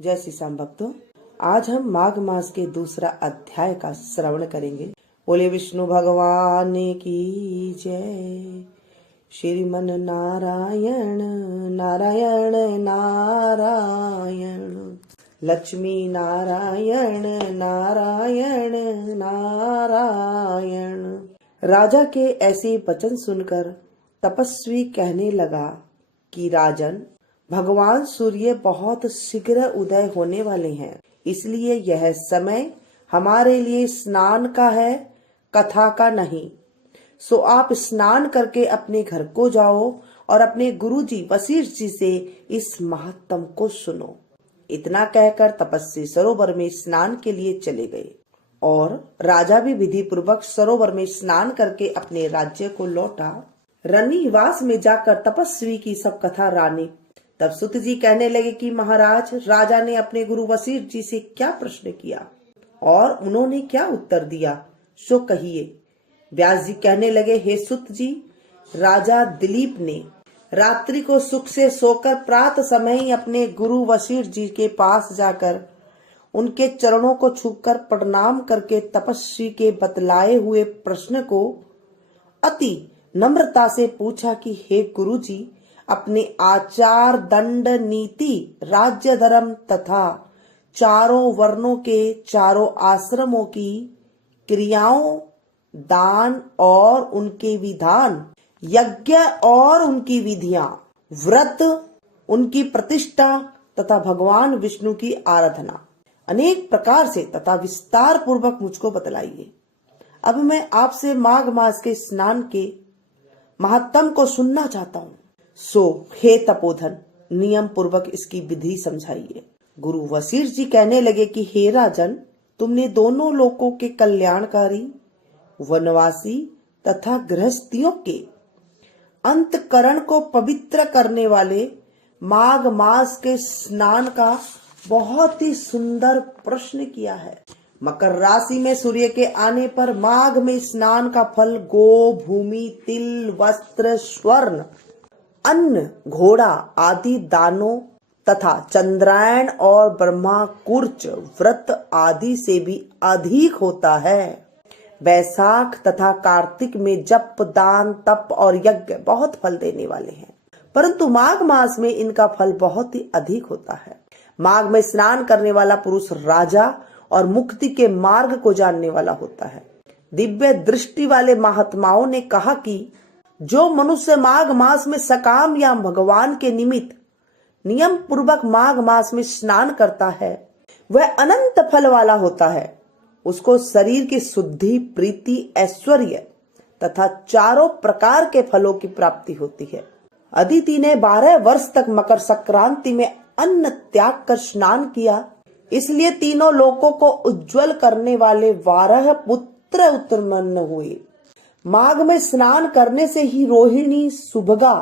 जय श्री श्याम भक्तों, आज हम माघ मास के दूसरा अध्याय का श्रवण करेंगे। बोले विष्णु भगवान की जय। श्रीमन नारायण नारायण नारायण, लक्ष्मी नारायण नारायण नारायण। राजा के ऐसे वचन सुनकर तपस्वी कहने लगा कि राजन, भगवान सूर्य बहुत शीघ्र उदय होने वाले हैं, इसलिए यह समय हमारे लिए स्नान का है, कथा का नहीं। सो आप स्नान करके अपने घर को जाओ और अपने गुरुजी वशिष्ठ जी से इस महात्म को सुनो। इतना कहकर तपस्वी सरोवर में स्नान के लिए चले गए और राजा भी विधि पूर्वक सरोवर में स्नान करके अपने राज्य को लौटा। रनिवास में जाकर तपस्वी की सब कथा रानी। तब सुत जी कहने लगे कि महाराज, राजा ने अपने गुरु वशिष्ठ जी से क्या प्रश्न किया और उन्होंने क्या उत्तर दिया, सो कहिए। व्यास जी कहने लगे, हे सुत जी, राजा दिलीप ने रात्रि को सुख से सोकर प्रातः समय ही अपने गुरु वशिष्ठ जी के पास जाकर उनके चरणों को छूकर प्रणाम करके तपस्वी के बतलाए हुए प्रश्न को अति नम्रता से पूछा कि हे गुरु जी, अपने आचार दंड नीति राज्य धर्म तथा चारों वर्णों के चारों आश्रमों की क्रियाओं, दान और उनके विधान, यज्ञ और उनकी विधियां, व्रत, उनकी प्रतिष्ठा तथा भगवान विष्णु की आराधना अनेक प्रकार से तथा विस्तार पूर्वक मुझको बतलाइए। अब मैं आपसे माघ मास के स्नान के महत्तम को सुनना चाहता हूँ। सो हे तपोधन, नियम पूर्वक इसकी विधि समझाइए। गुरु वशिष्ठ जी कहने लगे कि हे राजन, तुमने दोनों लोकों के कल्याणकारी, वनवासी तथा गृहस्थियों के अंतकरण को पवित्र करने वाले माघ मास के स्नान का बहुत ही सुंदर प्रश्न किया है। मकर राशि में सूर्य के आने पर माघ में स्नान का फल गो, भूमि, तिल, वस्त्र, स्वर्ण, अन्न, घोड़ा आदि दानों तथा चंद्रायण और ब्रह्माकुर्च व्रत आदि से भी अधिक होता है। वैशाख तथा कार्तिक में जप, दान, तप और यज्ञ बहुत फल देने वाले हैं, परंतु माघ मास में इनका फल बहुत ही अधिक होता है। माघ में स्नान करने वाला पुरुष राजा और मुक्ति के मार्ग को जानने वाला होता है। दिव्य दृष्टि वाले महात्माओं ने कहा कि जो मनुष्य माघ मास में सकाम या भगवान के निमित्त नियम पूर्वक माघ मास में स्नान करता है, वह अनंत फल वाला होता है। उसको शरीर की शुद्धि, प्रीति, ऐश्वर्य तथा चारों प्रकार के फलों की प्राप्ति होती है। अदिति ने 12 वर्ष तक मकर संक्रांति में अन्न त्याग कर स्नान किया, इसलिए तीनों लोकों को उज्जवल करने वाले 12 पुत्र उत्पन्न हुए। माघ में स्नान करने से ही रोहिणी, सुभगा,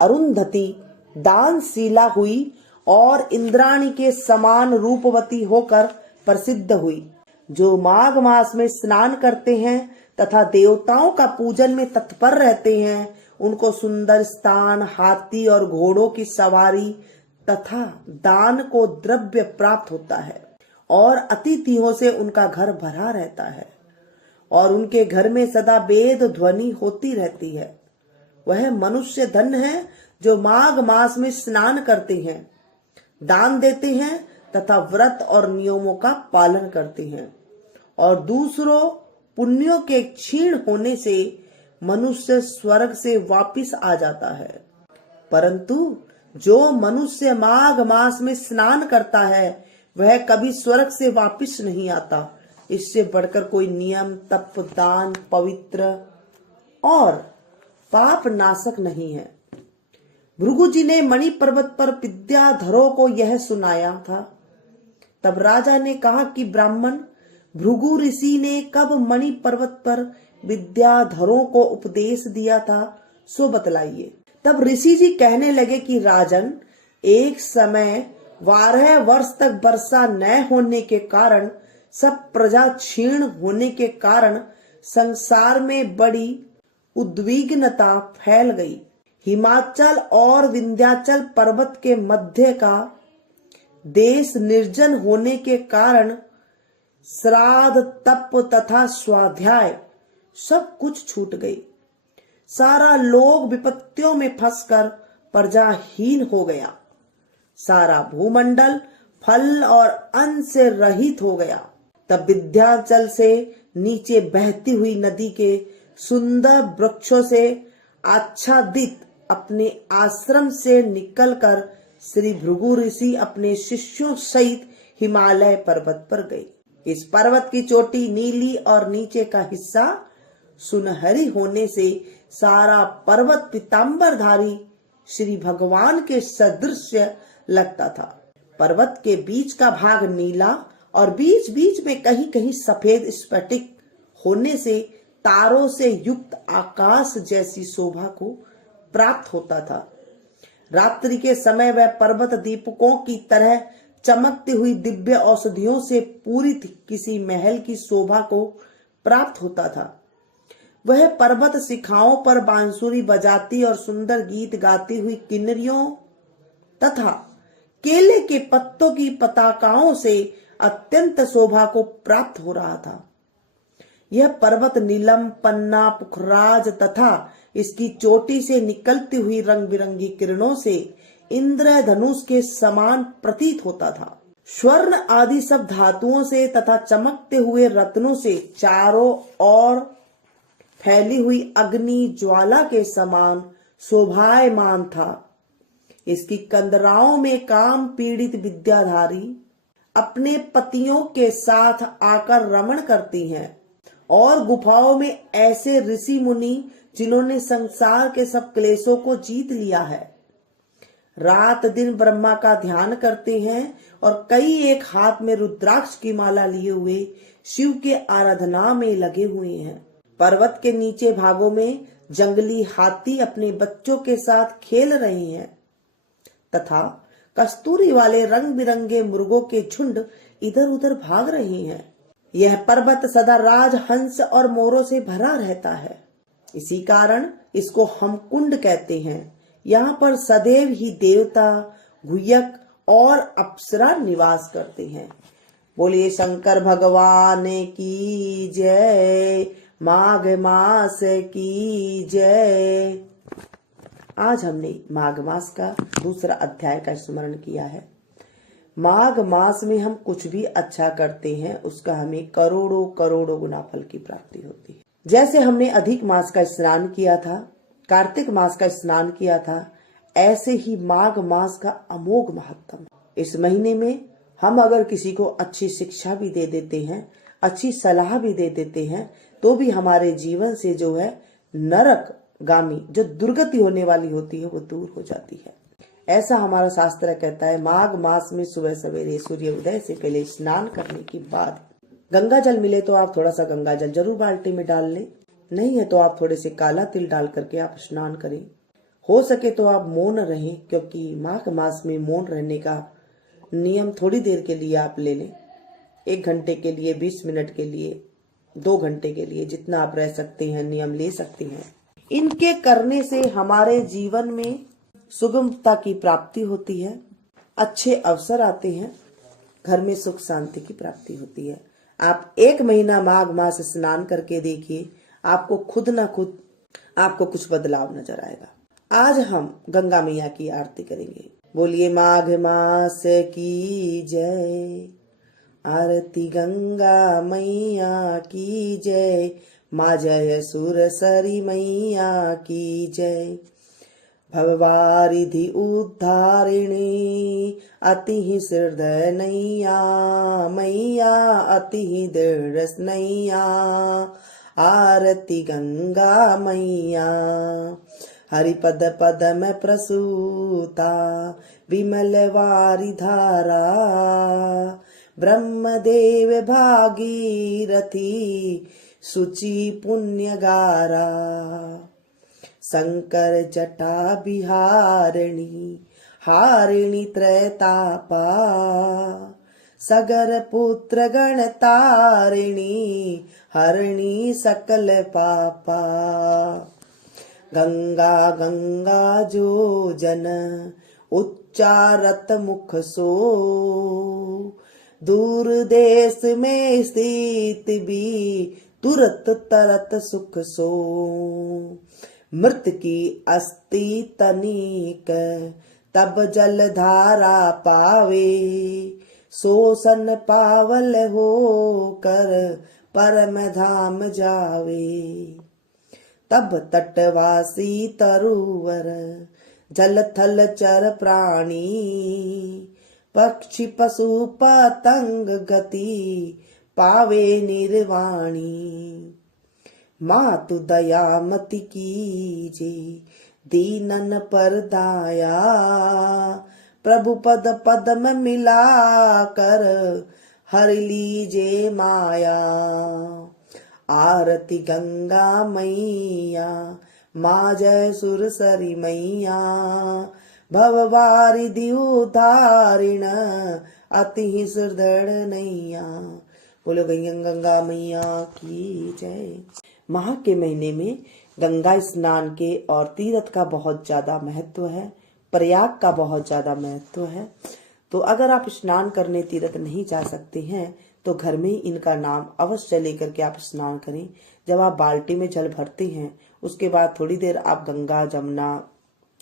अरुंधति दानशीला हुई और इंद्राणी के समान रूपवती होकर प्रसिद्ध हुई। जो माघ मास में स्नान करते हैं तथा देवताओं का पूजन में तत्पर रहते हैं, उनको सुंदर स्थान, हाथी और घोड़ों की सवारी तथा दान को द्रव्य प्राप्त होता है और अतिथियों से उनका घर भरा रहता है और उनके घर में सदा वेद ध्वनि होती रहती है। वह मनुष्य धन है जो माघ मास में स्नान करते हैं, दान देते हैं तथा व्रत और नियमों का पालन करते हैं और दूसरों पुण्यों के क्षीण होने से मनुष्य स्वर्ग से वापिस आ जाता है। परंतु जो मनुष्य माघ मास में स्नान करता है, वह कभी स्वर्ग से वापिस नहीं आता। इससे बढ़कर कोई नियम, तप, दान, पवित्र और पाप नाशक नहीं है। भृगु जी ने मणि पर्वत पर विद्याधरों को यह सुनाया था। तब राजा ने कहा कि ब्राह्मण, भृगु ऋषि ने कब मणि पर्वत पर विद्याधरों को उपदेश दिया था, सो बतलाइए। तब ऋषि जी कहने लगे कि राजन, एक समय 12 वर्ष तक वर्षा न होने के कारण, सब प्रजा क्षीण होने के कारण संसार में बड़ी उद्विग्नता फैल गई। हिमाचल और विंध्याचल पर्वत के मध्य का देश निर्जन होने के कारण श्राद्ध, तप तथा स्वाध्याय सब कुछ छूट गई। सारा लोक विपत्तियों में फंसकर प्रजाहीन हो गया। सारा भूमंडल फल और अन्न से रहित हो गया। तब विंध्याचल से नीचे बहती हुई नदी के सुंदर वृक्षों से आच्छादित अपने आश्रम से निकलकर श्री भृगु ऋषि अपने शिष्यों सहित हिमालय पर्वत पर गए। इस पर्वत की चोटी नीली और नीचे का हिस्सा सुनहरी होने से सारा पर्वत पीतांबरधारी श्री भगवान के सदृश लगता था। पर्वत के बीच का भाग नीला और बीच बीच में कहीं कहीं सफेद स्फटिक होने से तारों से युक्त आकाश जैसी शोभा को प्राप्त होता था। रात्रि के समय वह पर्वत दीपकों की तरह चमकती हुई दिव्य औषधियों से पूरित किसी महल की शोभा को प्राप्त होता था। वह पर्वत शिखाओं पर बांसुरी बजाती और सुंदर गीत गाती हुई किन्नरियों तथा केले के पत्तों की पताकाओं से अत्यंत शोभा को प्राप्त हो रहा था। यह पर्वत नीलम, पन्ना, पुखराज तथा इसकी चोटी से निकलती हुई रंग बिरंगी किरणों से इंद्रधनुष के समान प्रतीत होता था। स्वर्ण आदि सब धातुओं से तथा चमकते हुए रत्नों से चारों ओर फैली हुई अग्नि ज्वाला के समान शोभायमान था। इसकी कंदराओं में काम पीड़ित विद्याधारी अपने पतियों के साथ आकर रमण करती हैं और गुफाओं में ऐसे ऋषि मुनि जिन्होंने संसार के सब क्लेशों को जीत लिया है, रात दिन ब्रह्मा का ध्यान करते हैं और कई एक हाथ में रुद्राक्ष की माला लिए हुए शिव के आराधना में लगे हुए हैं। पर्वत के नीचे भागों में जंगली हाथी अपने बच्चों के साथ खेल रहे हैं तथा कस्तूरी वाले रंग बिरंगे मुर्गों के झुंड इधर उधर भाग रहे हैं। यह पर्वत सदा राज, हंस और मोरों से भरा रहता है। इसी कारण इसको हम कुंड कहते हैं। यहाँ पर सदैव ही देवता, गुह्यक और अप्सरा निवास करते हैं। बोलिए शंकर भगवान की जय, माघ मास की जय। आज हमने माघ मास का दूसरा अध्याय का स्मरण किया है। माघ मास में हम कुछ भी अच्छा करते हैं उसका हमें करोड़ों करोड़ों गुना फल की प्राप्ति होती है। जैसे हमने अधिक मास का स्नान किया था, कार्तिक मास का स्नान किया था, ऐसे ही माघ मास का अमोघ महत्व। इस महीने में हम अगर किसी को अच्छी शिक्षा भी दे देते हैं, अच्छी सलाह भी दे देते हैं, तो भी हमारे जीवन से जो है नरक गामी जो दुर्गति होने वाली होती है वो दूर हो जाती है। ऐसा हमारा शास्त्र कहता है। माघ मास में सुबह सवेरे सूर्य उदय से पहले स्नान करने के बाद गंगा जल मिले तो आप थोड़ा सा गंगा जल जरूर बाल्टी में डाल लें, नहीं है तो आप थोड़े से काला तिल डाल करके आप स्नान करें। हो सके तो आप मौन रहें, क्योंकि माघ मास में मौन रहने का नियम थोड़ी देर के लिए आप ले लें, 1 घंटे के लिए, 20 मिनट के लिए, 2 घंटे के लिए, जितना आप रह सकते हैं नियम ले सकते हैं। इनके करने से हमारे जीवन में सुगमता की प्राप्ति होती है, अच्छे अवसर आते हैं, घर में सुख शांति की प्राप्ति होती है। आप 1 महीना माघ मास स्नान करके देखिए, आपको खुद न खुद आपको कुछ बदलाव नजर आएगा। आज हम गंगा मैया की आरती करेंगे। बोलिए माघ मास की जय, आरती गंगा मैया की जय, माँ जय सुरसरी मैया की जय। भववारिधि उद्धारिणी अति हृदय नैया, मैया अति दृढ़ नैया, आरती गंगा मैया। हरिपद पद में प्रसूता विमल वारी धारा, ब्रह्मदेव भागीरथी सुचि पुण्य गारा। शंकर जटा बिहारिणी हारिणी त्रैतापा, सगर पुत्र गण तारिणी हरिणी सकल पापा। गंगा गंगा जो जन उच्चारत मुख सो। दूर देश में स्थित भी तुरत तरत सुख सो। मृत की अस्थि तनिक तब जल धारा पावे। सोसन पावल हो कर परम धाम जावे। तब तटवासी तरुवर जल थल चर प्राणी। पक्षी पशु पतंग गति पावे निर्वाणी। मातु दया मति कीजे दीनन पर दाया। प्रभु पद पद्म मिला कर हर लीजे माया। आरती गंगा मैया माँ जय सुरसरी मैया। भववारिधि उद्धारिण अति ही सुदृढ़ नैया। बोलो गंगा मैया की जय। माह के महीने में गंगा स्नान के और तीर्थ का बहुत ज्यादा महत्व है। प्रयाग का बहुत ज्यादा महत्व है। तो अगर आप स्नान करने तीर्थ नहीं जा सकते हैं तो घर में ही इनका नाम अवश्य लेकर के आप स्नान करें। जब आप बाल्टी में जल भरते हैं उसके बाद थोड़ी देर आप गंगा जमुना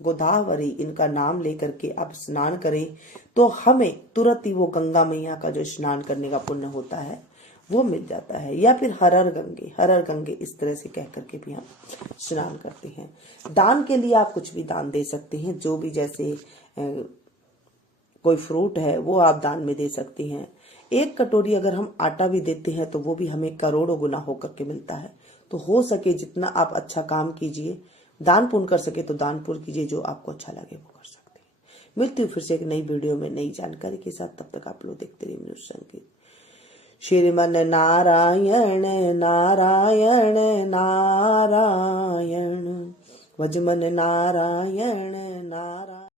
गोदावरी इनका नाम लेकर के आप स्नान करें तो हमें तुरंत ही वो गंगा मैया का जो स्नान करने का पुण्य होता है वो मिल जाता है। या फिर हरर गंगे इस तरह से कह करके भी हम स्नान करते हैं। दान के लिए आप कुछ भी दान दे सकते हैं। जो भी जैसे कोई फ्रूट है वो आप दान में दे सकते हैं। एक कटोरी अगर हम आटा भी देते हैं तो वो भी हमें करोड़ों गुना होकर के मिलता है। तो हो सके जितना आप अच्छा काम कीजिए, दान पुण्य कर सके तो दान पुण्य कीजिए। जो आपको अच्छा लगे वो कर सकते हैं। मिलती हूँ फिर से एक नई वीडियो में नई जानकारी के साथ। तब तक आप लोग देखते रहिए न्यूज संगीत। श्रीमन नारायण नारायण नारायण। भजमन नारायण नारायण।